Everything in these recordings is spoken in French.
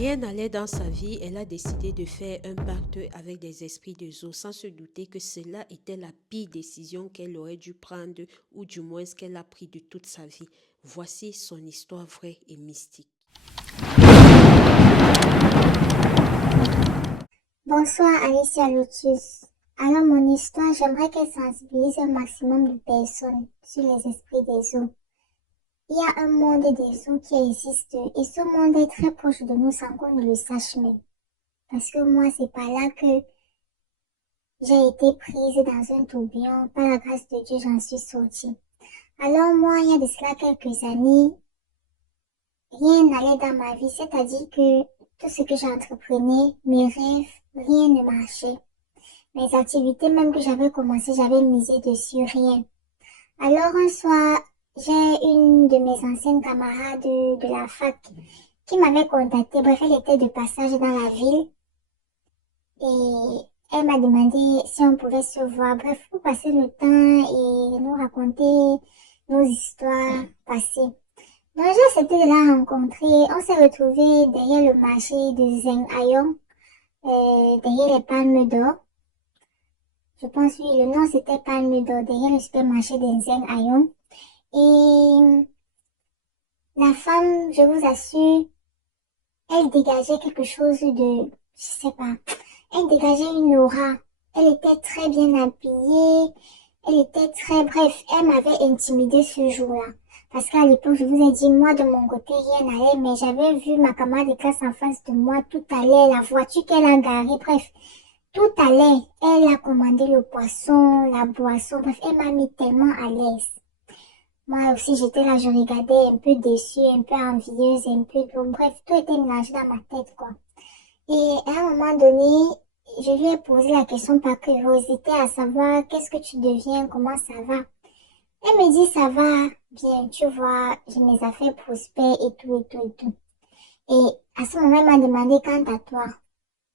Rien n'allait dans sa vie, elle a décidé de faire un pacte avec des esprits de eau sans se douter que cela était la pire décision qu'elle aurait dû prendre ou du moins ce qu'elle a pris de toute sa vie. Voici son histoire vraie et mystique. Bonsoir Alicia Lotus. Alors mon histoire, j'aimerais qu'elle sensibilise un maximum de personnes sur les esprits des eaux. Il y a un monde des eaux qui existe et ce monde est très proche de nous sans qu'on ne le sache même. Parce que moi, c'est par là que j'ai été prise dans un tourbillon. Par la grâce de Dieu, j'en suis sortie. Alors moi, il y a de cela quelques années, rien n'allait dans ma vie, c'est-à-dire que tout ce que j'entreprenais, mes rêves, rien ne marchait. Mes activités même que j'avais commencé, j'avais misé dessus, rien. Alors un soir, j'ai une de mes anciennes camarades de la fac qui m'avait contacté. Bref, elle était de passage dans la ville et elle m'a demandé si on pouvait se voir. Bref, pour passer le temps et nous raconter nos histoires passées. Donc j'ai accepté de la rencontrer. On s'est retrouvés derrière le marché de Zeng Ayong, derrière les palmes d'or. Je pense, oui, le nom c'était Palme d'Or, derrière le supermarché d'Enzeng Ayon. Et la femme, je vous assure, elle dégageait quelque chose de, je sais pas, elle dégageait une aura. Elle était très bien habillée, elle était très, bref, elle m'avait intimidée ce jour-là. Parce qu'à l'époque, je vous ai dit, moi, de mon côté, rien n'allait, mais j'avais vu ma camarade de classe en face de moi, tout allait, la voiture qu'elle a garée, bref. Tout allait. Elle a commandé le poisson, la boisson. Bref, elle m'a mis tellement à l'aise. Moi aussi, j'étais là, je regardais un peu déçue, un peu envieuse, un peu... Bref, tout était mélangé dans ma tête, quoi. Et à un moment donné, je lui ai posé la question par curiosité à savoir qu'est-ce que tu deviens, comment ça va. Elle me dit, ça va bien, tu vois, j'ai mes affaires prospèrent et tout, et tout, et tout. Et à ce moment, elle m'a demandé, quant à toi,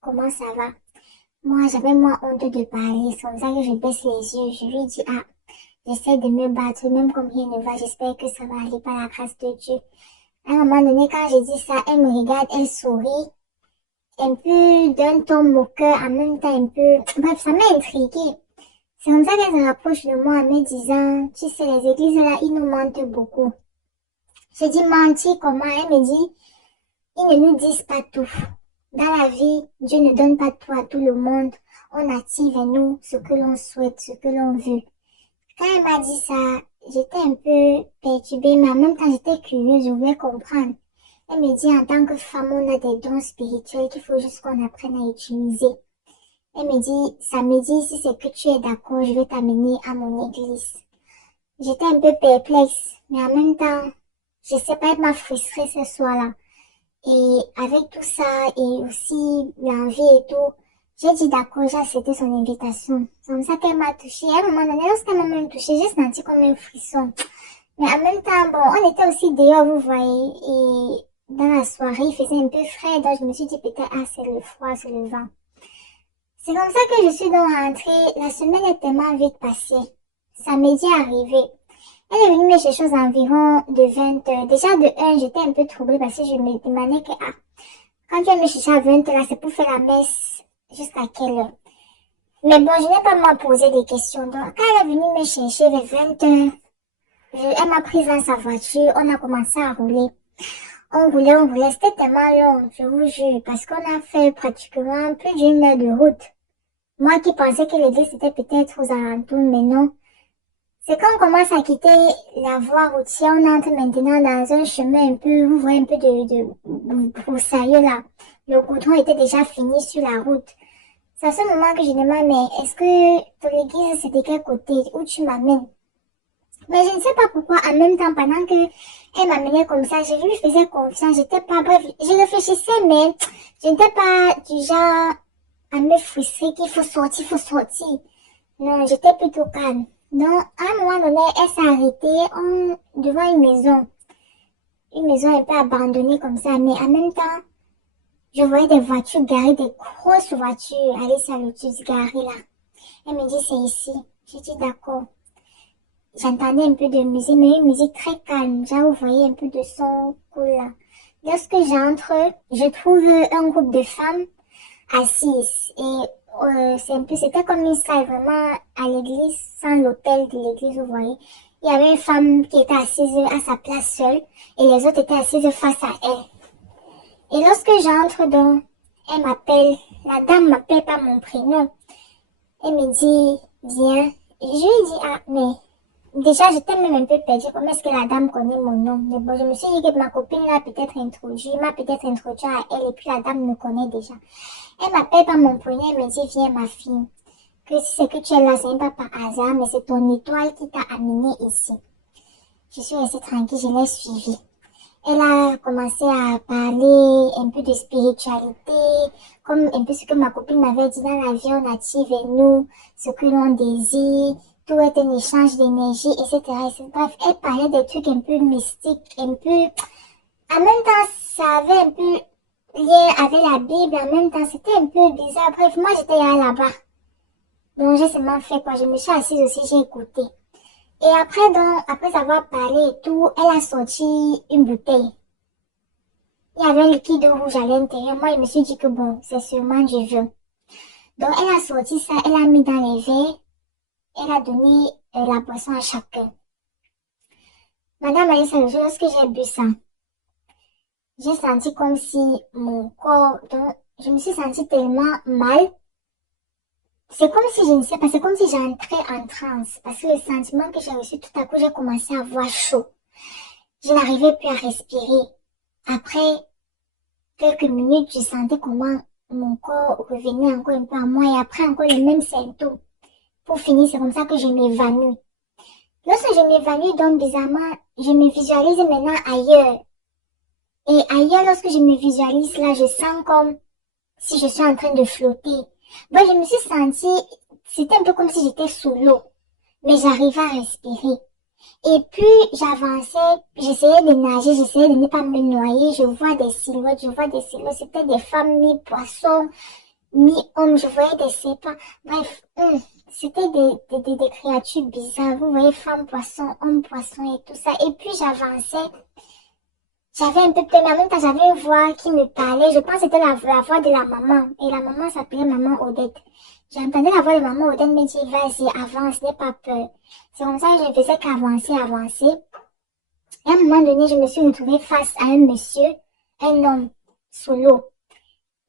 comment ça va? Moi, j'avais moins honte de parler. C'est comme ça que je baisse les yeux. Je lui dis, ah, j'essaie de me battre, même comme rien ne va. J'espère que ça va aller par la grâce de Dieu. À un moment donné, quand j'ai dit ça, elle me regarde, elle sourit, un peu d'un ton moqueur, en même temps un peu... Bref, ça m'a intriguée. C'est comme ça qu'elle se rapproche de moi en me disant, tu sais, les églises là, ils nous mentent beaucoup. J'ai dit, mentir comment? Elle me dit, ils ne nous disent pas tout. Dans la vie, Dieu ne donne pas tout à tout le monde. On attire vers nous ce que l'on souhaite, ce que l'on veut. Quand elle m'a dit ça, j'étais un peu perturbée, mais en même temps, j'étais curieuse, je voulais comprendre. Elle me dit, en tant que femme, on a des dons spirituels qu'il faut juste qu'on apprenne à utiliser. Elle me dit, samedi, si c'est que tu es d'accord, je vais t'amener à mon église. J'étais un peu perplexe, mais en même temps, je sais pas, elle m'a frustrée ce soir-là. Et avec tout ça, et aussi l'envie et tout, j'ai dit d'accord, j'ai accepté son invitation. C'est comme ça qu'elle m'a touchée. À un moment donné, lorsqu'elle m'a même touchée, j'ai senti comme un frisson. Mais en même temps, bon, on était aussi dehors, vous voyez, et dans la soirée, il faisait un peu frais, donc je me suis dit peut-être, ah, c'est le froid, c'est le vent. C'est comme ça que je suis donc rentrée. La semaine est tellement vite passée. Samedi est arrivé. Elle est venue me chercher aux environs de 20 heures. Déjà de 1, j'étais un peu troublée parce que je me demandais que, ah, quand tu viens me chercher à 20 heures, là, c'est pour faire la messe jusqu'à quelle heure? Mais bon, je n'ai pas moi posé des questions. Donc, quand elle est venue me chercher vers 20 heures, elle m'a prise dans sa voiture, on a commencé à rouler. On roulait, c'était tellement long, je vous jure, parce qu'on a fait pratiquement plus d'une heure de route. Moi qui pensais que l'église était peut-être aux alentours, mais non. C'est quand on commence à quitter la voie routière, on entre maintenant dans un chemin un peu, vous voyez un peu de broussailleux là. Le goudron était déjà fini sur la route. C'est à ce moment que je demande, mais est-ce que ton église c'est de quel côté, où tu m'amènes? Mais je ne sais pas pourquoi, en même temps, pendant que elle m'amenait comme ça, je lui faisais confiance, j'étais pas, bref, je réfléchissais, mais je n'étais pas du genre à me frustrer qu'il faut sortir, il faut sortir. Non, j'étais plutôt calme. Donc, à un moment donné, elle s'est arrêtée devant une maison un peu abandonnée comme ça, mais en même temps, je voyais des voitures garées, des grosses voitures, aller sur Lotus garées là. Elle me dit, c'est ici. J'ai dit, d'accord. J'entendais un peu de musique, mais une musique très calme. Genre, vous voyez un peu de son cool là. Lorsque j'entre, je trouve un groupe de femmes assises. Et c'était comme une salle vraiment à l'église, sans l'hôtel de l'église, vous voyez. Il y avait une femme qui était assise à sa place seule et les autres étaient assises face à elle. Et lorsque j'entre donc, elle m'appelle, la dame m'appelle par mon prénom. Elle me dit, viens. Et je lui dis, ah, mais déjà, j'étais même un peu perdue. Comment est-ce que la dame connaît mon nom? Mais bon, je me suis dit que ma copine m'a peut-être introduit à elle et puis la dame me connaît déjà. Elle m'appelle par mon prénom, elle me dit, viens ma fille. Que si c'est que tu es là, ce n'est pas par hasard, mais c'est ton étoile qui t'a amenée ici. Je suis restée tranquille, je l'ai suivie. Elle a commencé à parler un peu de spiritualité, comme un peu ce que ma copine m'avait dit dans la vie, on attire vers nous ce que l'on désire, tout est un échange d'énergie, etc. Bref, elle parlait des trucs un peu mystiques, un peu... En même temps, ça avait un peu lien avec la Bible, en même temps, c'était un peu bizarre. Bref, moi, j'étais là-bas. Donc, j'ai seulement fait quoi, je me suis assise aussi, j'ai écouté. Et après, donc, après avoir parlé et tout, elle a sorti une bouteille. Il y avait un liquide rouge à l'intérieur. Moi, je me suis dit que bon, c'est sûrement du vin. Donc, elle a sorti ça, elle a mis dans les verres, elle a donné la boisson à chacun. Madame Alissa, lorsque j'ai bu ça, j'ai senti comme si mon corps, donc, je me suis sentie tellement mal. C'est comme si, je ne sais pas, c'est comme si j'entrais en transe. Parce que le sentiment que j'ai reçu, tout à coup, j'ai commencé à avoir chaud. Je n'arrivais plus à respirer. Après quelques minutes, je sentais comment mon corps revenait encore un peu à moi et après encore les mêmes symptômes. Pour finir, c'est comme ça que je m'évanouis. Lorsque je m'évanouis, donc bizarrement, je me visualise maintenant ailleurs. Et ailleurs, lorsque je me visualise là, je sens comme si je suis en train de flotter. Bon, je me suis sentie, c'était un peu comme si j'étais sous l'eau, mais j'arrivais à respirer. Et puis, j'avançais, j'essayais de nager, j'essayais de ne pas me noyer, je vois des silhouettes, c'était des femmes mi-poissons, mi-hommes, je voyais des serpents, bref, c'était des créatures bizarres, vous voyez, femmes poissons, hommes poissons et tout ça. Et puis, j'avançais, j'avais un peu peur, mais en même temps, j'avais une voix qui me parlait, je pense que c'était la voix de la maman, et la maman s'appelait Maman Odette. J'entendais la voix de Maman Odette me dire, vas-y, avance, n'aie pas peur. C'est comme ça que je ne faisais qu'avancer. Et à un moment donné, je me suis retrouvée face à un monsieur, un homme, sous l'eau.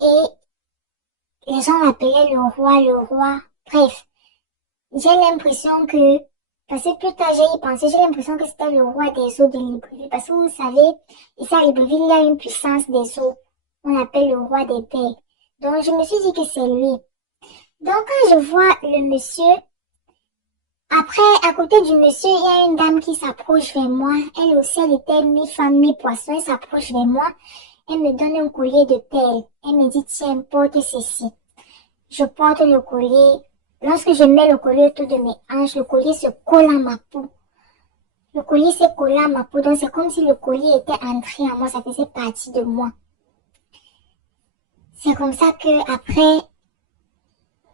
Et les gens l'appelaient le roi. Bref, j'ai l'impression que, parce que plus tard j'ai y pensé, j'ai l'impression que c'était le roi des eaux de Libreville. Parce que vous savez, ici à Libreville, il y a une puissance des eaux. On l'appelle le roi des pères. Donc je me suis dit que c'est lui. Donc quand je vois le monsieur, après, à côté du monsieur, il y a une dame qui s'approche vers moi. Elle aussi, elle était mi-femme, mi-poisson. Elle s'approche vers moi. Elle me donne un collier de perles. Elle me dit, tiens, porte ceci. Je porte le collier. Lorsque je mets le collier autour de mes hanches, le collier se colle à ma peau. Le collier s'est collé à ma peau. Donc, c'est comme si le collier était entré en moi. Ça faisait partie de moi. C'est comme ça que après,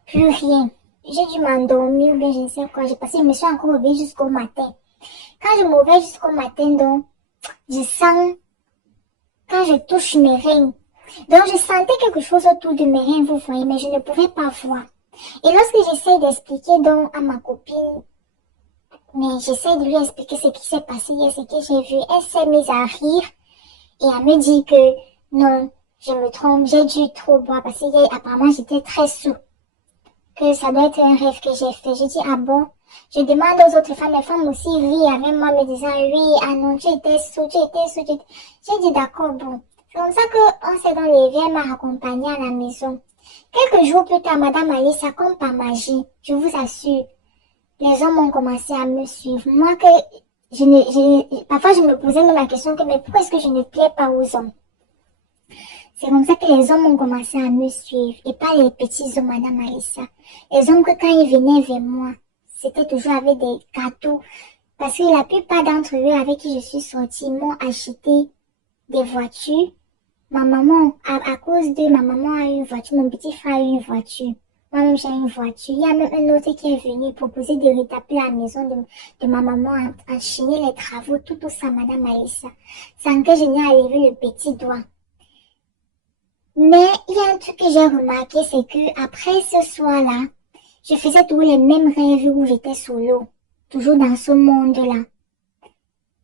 plus rien. J'ai dû m'endormir ou bien je ne sais quoi. J'ai passé, je me suis encore réveillée jusqu'au matin. Quand je me réveille jusqu'au matin, donc, je sens, quand je touche mes reins, donc je sentais quelque chose autour de mes reins, vous voyez, mais je ne pouvais pas voir. Et lorsque j'essaie d'expliquer donc à ma copine, mais j'essaie de lui expliquer ce qui s'est passé hier, ce que j'ai vu, elle s'est mise à rire et à me dire que non, je me trompe, j'ai dû trop boire parce que apparemment j'étais très sous. Que ça doit être un rêve que j'ai fait. J'ai dit, ah bon? Je demande aux autres femmes, les femmes aussi rient avec moi, me disant, oui, ah non, tu étais sous. J'ai dit, d'accord, bon. C'est comme ça qu'on s'est dans les vies, elle m'a accompagnée à la maison. Quelques jours plus tard, Madame Alice, comme par magie, je vous assure, les hommes ont commencé à me suivre. Moi parfois je me posais même la question que, mais pourquoi est-ce que je ne plais pas aux hommes? C'est comme ça que les hommes ont commencé à me suivre. Et pas les petits hommes, Madame Alissa. Les hommes que quand ils venaient vers moi, c'était toujours avec des gâteaux. Parce que la plupart d'entre eux avec qui je suis sortie m'ont acheté des voitures. Ma maman, à cause de ma maman a eu une voiture, mon petit frère a eu une voiture. Moi-même, j'ai une voiture. Il y a même un autre qui est venu proposer de retaper la maison de ma maman, enchaîner les travaux, tout ça, Madame Alicia. Sans que je n'ai à lever le petit doigt. Mais il y a un truc que j'ai remarqué, c'est que après ce soir-là, je faisais toujours les mêmes rêves où j'étais sous l'eau, toujours dans ce monde-là.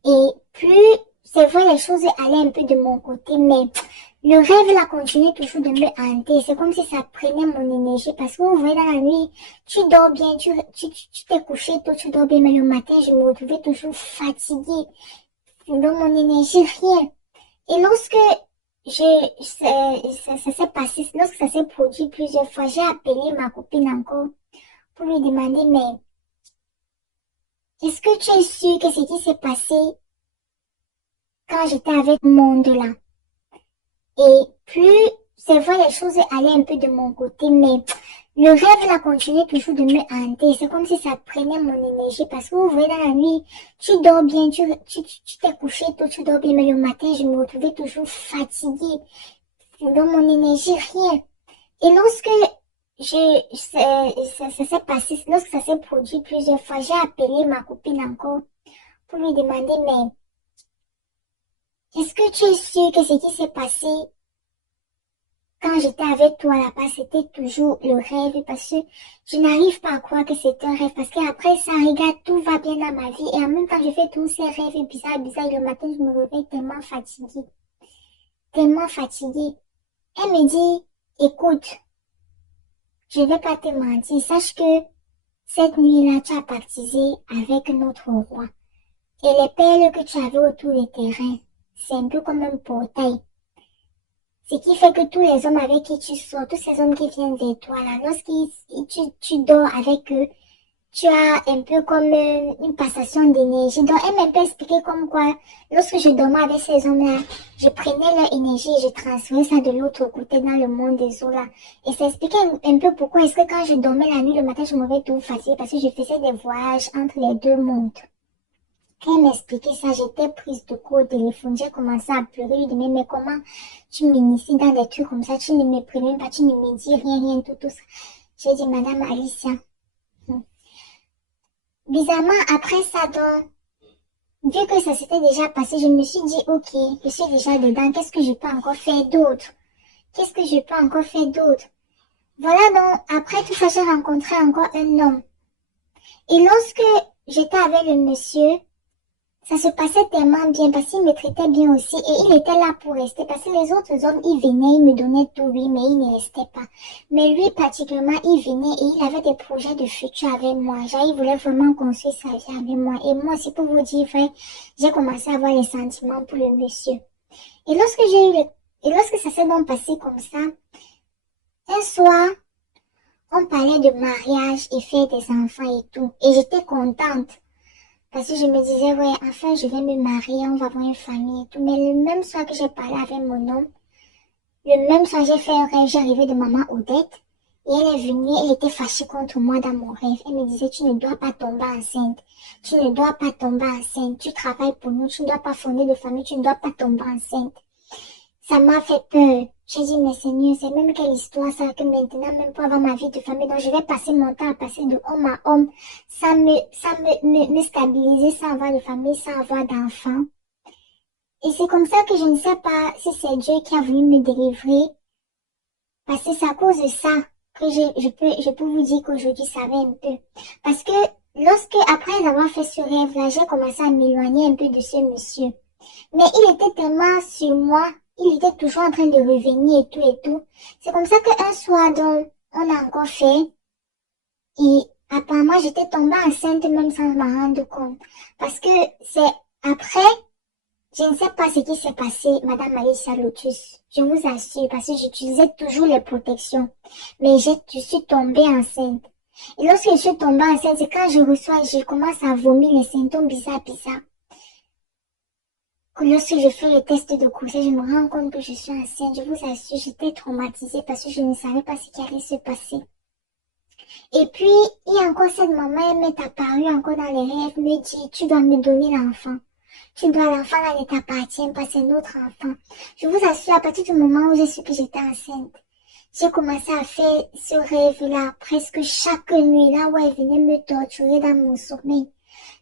Et plus, c'est vrai, les choses allaient un peu de mon côté, mais le rêve là continuait toujours de me hanter. C'est comme si ça prenait mon énergie parce que vous voyez dans la nuit, tu dors bien, tu t'es couché tôt, tu dors bien, mais le matin, je me retrouvais toujours fatiguée. Dans mon énergie, rien. Et lorsque ça s'est passé, lorsque ça s'est produit plusieurs fois, j'ai appelé ma copine encore pour lui demander, mais est-ce que tu es sûre que ce qui s'est passé quand j'étais avec le monde là? Et plus, c'est vrai, les choses allaient un peu de mon côté, mais le rêve là continuait toujours de me hanter. C'est comme si ça prenait mon énergie parce que vous voyez dans la nuit, tu dors bien, tu t'es couché tôt, tu dors bien, mais le matin, je me retrouvais toujours fatiguée. Dans mon énergie, rien. Et lorsque ça s'est passé, lorsque ça s'est produit plusieurs fois, j'ai appelé ma copine encore pour lui demander, mais est-ce que tu es sûre que ce qui s'est passé quand j'étais avec toi là-bas, c'était toujours le rêve parce que je n'arrive pas à croire que c'est un rêve parce qu'après ça, regarde, tout va bien dans ma vie et en même temps, je fais tous ces rêves bizarres et le matin, je me réveille tellement fatiguée. Tellement fatiguée. Elle me dit, écoute, je vais pas te mentir, sache que cette nuit-là, tu as baptisé avec notre roi. Et les perles que tu avais autour des terrains, c'est un peu comme un portail. Ce qui fait que tous les hommes avec qui tu sors, tous ces hommes qui viennent vers toi, là, tu dors avec eux, tu as un peu comme une passation d'énergie. Donc, elle m'a un peu expliqué comme quoi, lorsque je dormais avec ces hommes-là, je prenais leur énergie et je transférais ça de l'autre côté dans le monde des eaux, là. Et ça expliquait un peu pourquoi est-ce que quand je dormais la nuit, le matin, je me réveillais tout fatiguée parce que je faisais des voyages entre les deux mondes. Quand elle m'expliquait ça, j'étais prise de court au téléphone. J'ai commencé à pleurer, lui demander, mais comment tu m'inities dans des trucs comme ça, tu ne me préviens pas, tu ne me dis rien, tout ça. J'ai dit, Madame Alicia. Bizarrement, après ça, donc, vu que ça s'était déjà passé, je me suis dit, ok, je suis déjà dedans, qu'est-ce que je peux encore faire d'autre? Qu'est-ce que je peux encore faire d'autre? Voilà donc, après tout ça, j'ai rencontré encore un homme. Et lorsque j'étais avec le monsieur, ça se passait tellement bien parce qu'il me traitait bien aussi et il était là pour rester parce que les autres hommes, ils venaient, ils me donnaient tout, oui, mais ils ne restaient pas. Mais lui, particulièrement, il venait et il avait des projets de futur avec moi. Genre, il voulait vraiment construire sa vie avec moi. Et moi aussi, pour vous dire vrai, j'ai commencé à avoir les sentiments pour le monsieur. Et lorsque ça s'est donc passé comme ça, un soir, on parlait de mariage et faire des enfants et tout. Et j'étais contente. Parce que je me disais, ouais, enfin, je vais me marier, on va avoir une famille et tout. Mais le même soir que j'ai parlé avec mon homme, le même soir, j'ai fait un rêve, j'ai arrivé de maman Odette. Et elle est venue, elle était fâchée contre moi dans mon rêve. Elle me disait, tu ne dois pas tomber enceinte. Tu ne dois pas tomber enceinte. Tu travailles pour nous, tu ne dois pas fonder de famille, tu ne dois pas tomber enceinte. Ça m'a fait peur. J'ai dit, mais Seigneur, c'est même quelle histoire ça, que maintenant, même pour avoir ma vie de famille, donc je vais passer mon temps à passer de homme à homme, sans me stabiliser, sans avoir de famille, sans avoir d'enfants. Et c'est comme ça que je ne sais pas si c'est Dieu qui a voulu me délivrer, parce que c'est à cause de ça que je peux vous dire qu'aujourd'hui, ça va un peu. Parce que après avoir fait ce rêve-là, j'ai commencé à m'éloigner un peu de ce monsieur. Mais il était tellement sur moi, il était toujours en train de revenir et tout et tout. C'est comme ça qu'un soir, donc, on a encore fait. Et apparemment, j'étais tombée enceinte même sans m'en rendre compte. Parce que c'est après, je ne sais pas ce qui s'est passé, Madame Alicia Lotus. Je vous assure, parce que j'utilisais toujours les protections. Mais je suis tombée enceinte. Et lorsque je suis tombée enceinte, c'est quand je commence à vomir les symptômes bizarres. Lorsque je fais le test de grossesse, je me rends compte que je suis enceinte. Je vous assure, j'étais traumatisée parce que je ne savais pas ce qui allait se passer. Et puis, il y a encore cette maman, elle m'est apparue encore dans les rêves, me dit, tu dois me donner l'enfant. Tu dois l'enfant, là, ne t'appartient pas, c'est notre enfant. Je vous assure, à partir du moment où j'ai su que j'étais enceinte, J'ai commencé à faire ce rêve-là presque chaque nuit, là où elle venait me torturer dans mon sommeil,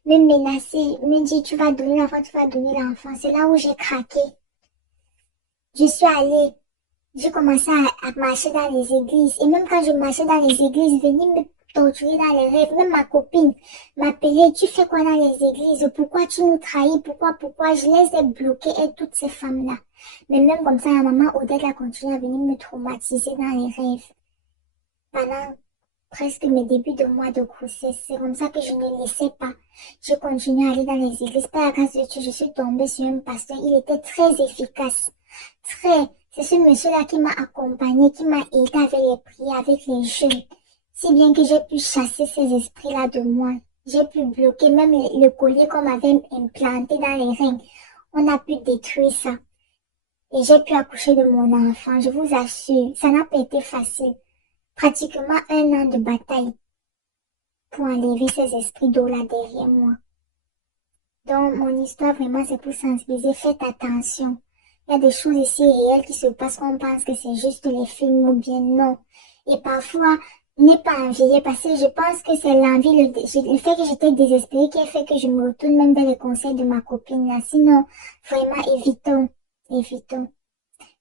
me menacer, me dire tu vas donner l'enfant, tu vas donner l'enfant. C'est là où j'ai craqué. Je suis allée, j'ai commencé à marcher dans les églises. Et même quand je marchais dans les églises, venir me torturer dans les rêves. Même ma copine m'appelait, tu fais quoi dans les églises? Pourquoi tu nous trahis? Pourquoi? Je les ai bloquées, et toutes ces femmes-là. Mais même comme ça, la maman Odette a continué à venir me traumatiser dans les rêves. Pendant presque mes débuts de mois de grossesse. C'est comme ça que je ne laissais pas. Je continuais à aller dans les églises. Par la grâce de Dieu, je suis tombée sur un pasteur. Il était très efficace. Très. C'est ce monsieur-là qui m'a accompagné, qui m'a aidé avec les prières, avec les jeûnes. Si bien que j'ai pu chasser ces esprits-là de moi. J'ai pu bloquer même le collier qu'on m'avait implanté dans les reins. On a pu détruire ça. Et j'ai pu accoucher de mon enfant. Je vous assure, ça n'a pas été facile. Pratiquement 1 an de bataille pour enlever ces esprits d'eau-là derrière moi. Donc, mon histoire, vraiment, c'est pour sensibiliser. Faites attention. Il y a des choses ici réelles qui se passent qu'on pense que c'est juste les films ou bien non. Et parfois, n'est pas envier parce que je pense que c'est l'envie, le fait que j'étais désespérée qui a fait que je me retourne même vers les conseils de ma copine là. Sinon, vraiment, évitons.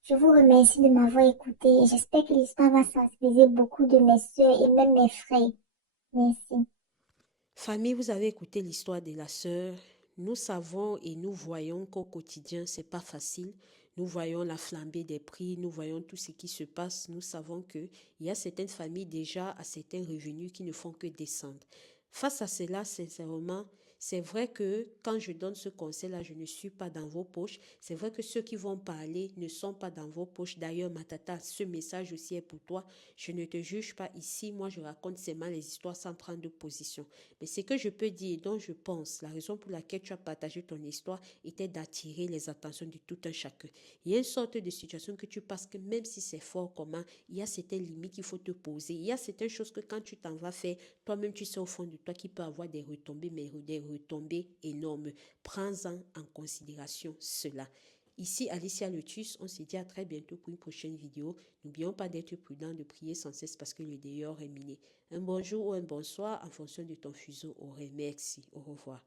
Je vous remercie de m'avoir écouté et j'espère que l'histoire va sensibiliser beaucoup de mes soeurs et même mes frères. Merci. Famille, vous avez écouté l'histoire de la sœur. Nous savons et nous voyons qu'au quotidien, c'est pas facile. Nous voyons la flambée des prix, nous voyons tout ce qui se passe. Nous savons qu'il y a certaines familles déjà à certains revenus qui ne font que descendre. Face à cela, sincèrement, c'est vrai que quand je donne ce conseil-là, je ne suis pas dans vos poches. C'est vrai que ceux qui vont parler ne sont pas dans vos poches. D'ailleurs, ma tata, ce message aussi est pour toi. Je ne te juge pas ici. Moi, je raconte seulement les histoires sans prendre de position. Mais ce que je peux dire et dont je pense, la raison pour laquelle tu as partagé ton histoire était d'attirer les attentions de tout un chacun. Il y a une sorte de situation que tu passes que même si c'est fort commun, il y a certaines limites qu'il faut te poser. Il y a certaines choses que quand tu t'en vas faire, toi-même tu sais au fond de toi qu'il peut avoir des retombées, mais des retombées énormes. Prends-en en considération cela. Ici, Alicia Lotus, on se dit à très bientôt pour une prochaine vidéo. N'oublions pas d'être prudent, de prier sans cesse parce que le dehors est miné. Un bonjour ou un bonsoir en fonction de ton fuseau horaire. Merci. Au revoir.